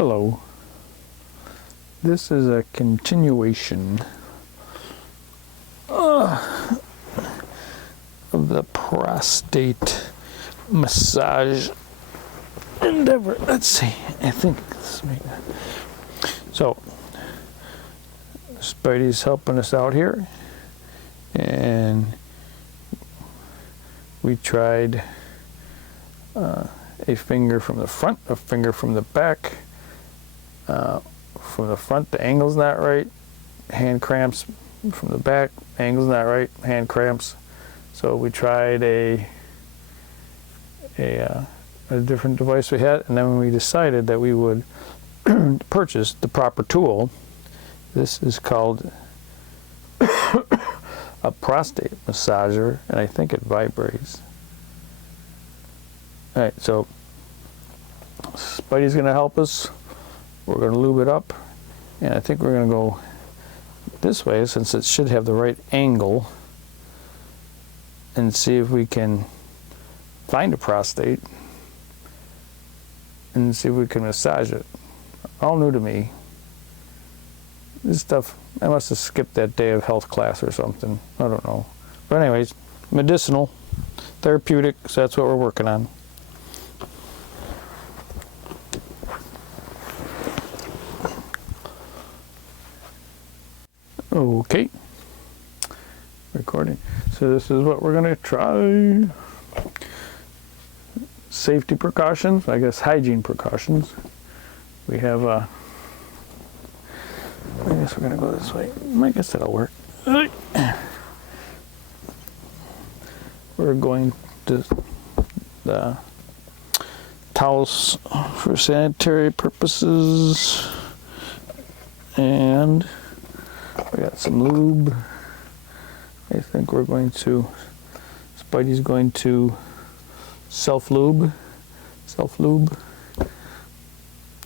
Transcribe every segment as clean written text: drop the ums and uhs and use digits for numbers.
Hello. This is a continuation of the prostate massage endeavor. Let's see. I think this may. So, Spidey's helping us out here, and we tried a finger from the front, a finger from the back. From the front, the angle's not right, hand cramps. From the back, angle's not right, hand cramps. So we tried a different device we had, and then we decided that we would purchase the proper tool. This is called a prostate massager, and I think it vibrates. All right, so Spidey's going to help us. We're going to lube it up, and I think we're going to go this way since it should have the right angle, and see if we can find a prostate and see if we can massage it. All new to me. This stuff, I must have skipped that day of health class or something. I don't know. But anyways, medicinal, therapeutic, so that's what we're working on. Okay, recording. So this is what we're going to try. Safety precautions, I guess hygiene precautions. We have, I guess we're going to go this way. I guess that'll work. We're going to the towels for sanitary purposes, and we got some lube. I think we're going to, Spidey's going to self-lube,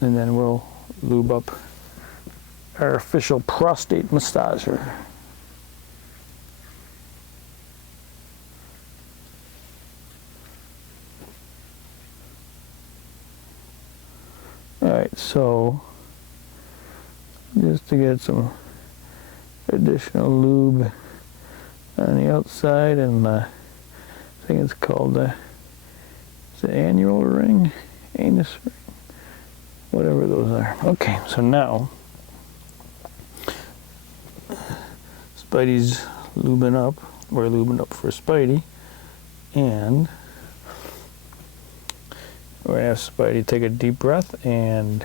and then we'll lube up our official prostate massager. Alright, so just to get some additional lube on the outside, and I think it's called the annual ring, anus ring, whatever those are. Okay, so now Spidey's lubing up. We're lubing up for Spidey, and we're gonna have Spidey take a deep breath and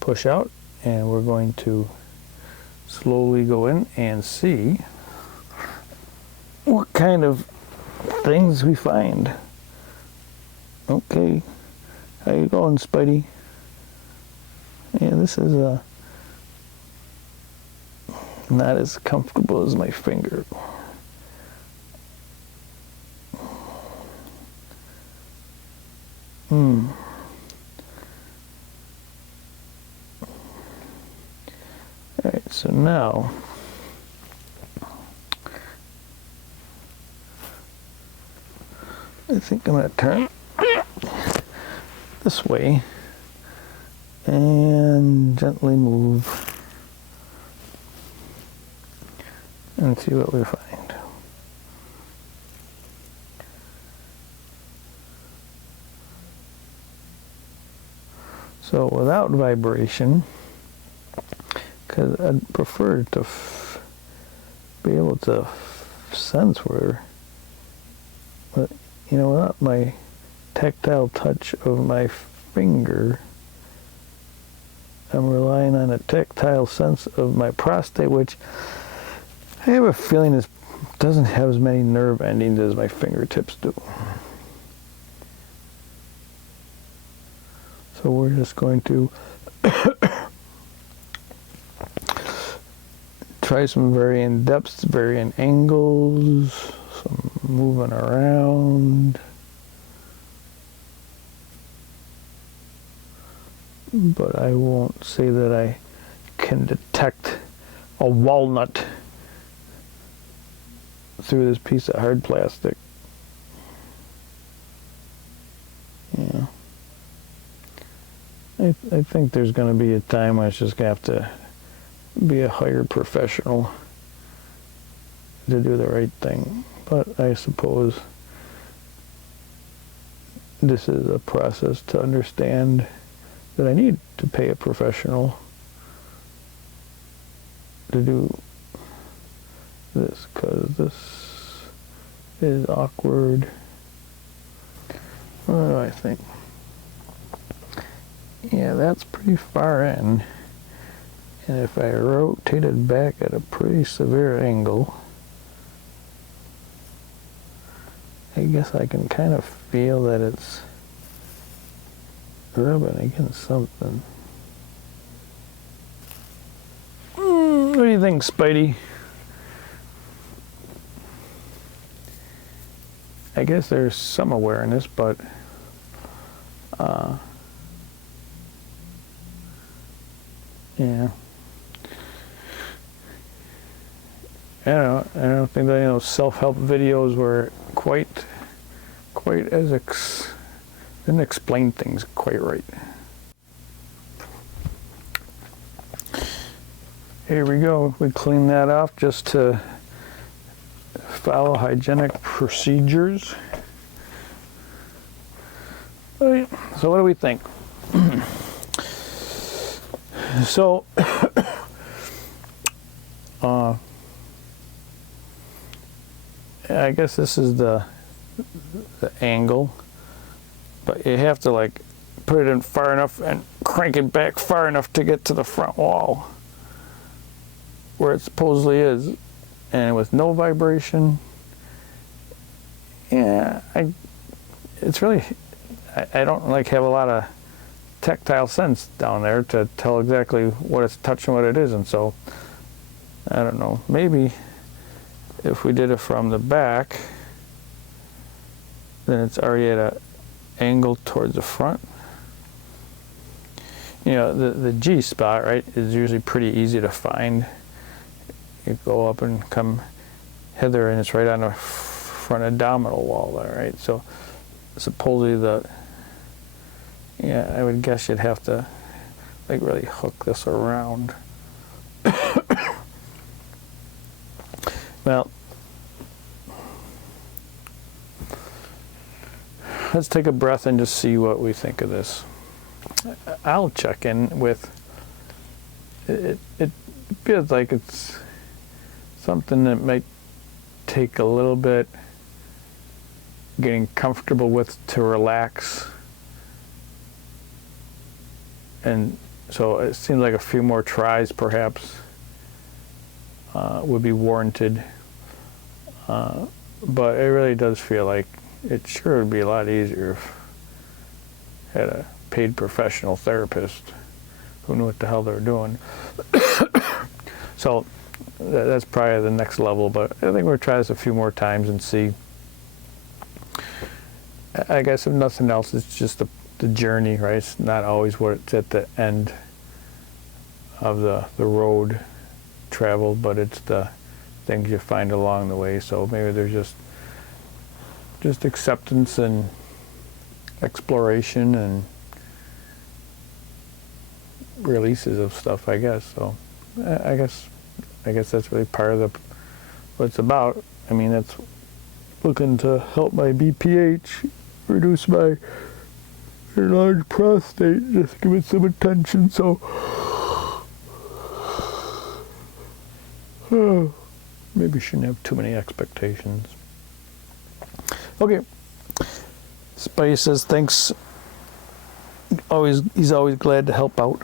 push out, and we're going to slowly go in and see what kind of things we find. Okay, how you going, Spidey? Yeah, this is not as comfortable as my finger. Alright, so now I think I'm going to turn this way and gently move and see what we find. So without vibration, because I'd prefer to be able to sense where, but you know, without my tactile touch of my finger, I'm relying on a tactile sense of my prostate, which I have a feeling is doesn't have as many nerve endings as my fingertips do. So we're just going to try some varying depths, varying angles, some moving around. But I won't say that I can detect a walnut through this piece of hard plastic. Yeah. I think there's going to be a time when it's just going to have to be a hired professional to do the right thing. But I suppose this is a process to understand that I need to pay a professional to do this, because this is awkward. What do I think? Yeah, that's pretty far in. And if I rotate it back at a pretty severe angle, I guess I can kind of feel that it's rubbing against something. What do you think, Spidey? I guess there's some awareness, but yeah. I don't think that self-help videos were quite as didn't explain things quite right. Here we go. We clean that off just to follow hygienic procedures. All right, so what do we think? So, I guess this is the angle, but you have to like put it in far enough and crank it back far enough to get to the front wall where it supposedly is, and with no vibration. Yeah, it's really, I don't like have a lot of tactile sense down there to tell exactly what it's touching, what it isn't. So I don't know, maybe if we did it from the back, then it's already at an angle towards the front. The G spot, right, is usually pretty easy to find. You go up and come hither, and it's right on the front abdominal wall there, right? So supposedly I would guess you'd have to like really hook this around. Well, let's take a breath and just see what we think of this. I'll check in with it. It feels like it's something that might take a little bit getting comfortable with to relax. And so it seems like a few more tries perhaps would be warranted. But it really does feel like it sure would be a lot easier if I had a paid professional therapist who knew what the hell they were doing. So that's probably the next level, but I think we'll try this a few more times and see. I guess if nothing else, it's just the journey, right? It's not always what's at the end of the road traveled, but it's the things you find along the way. So maybe there's just acceptance and exploration and releases of stuff, I guess. So I guess that's really part of what it's about. I mean, it's looking to help my BPH, reduce my enlarged prostate, just give it some attention. So maybe shouldn't have too many expectations. Okay. Spidey says thanks. He's always glad to help out.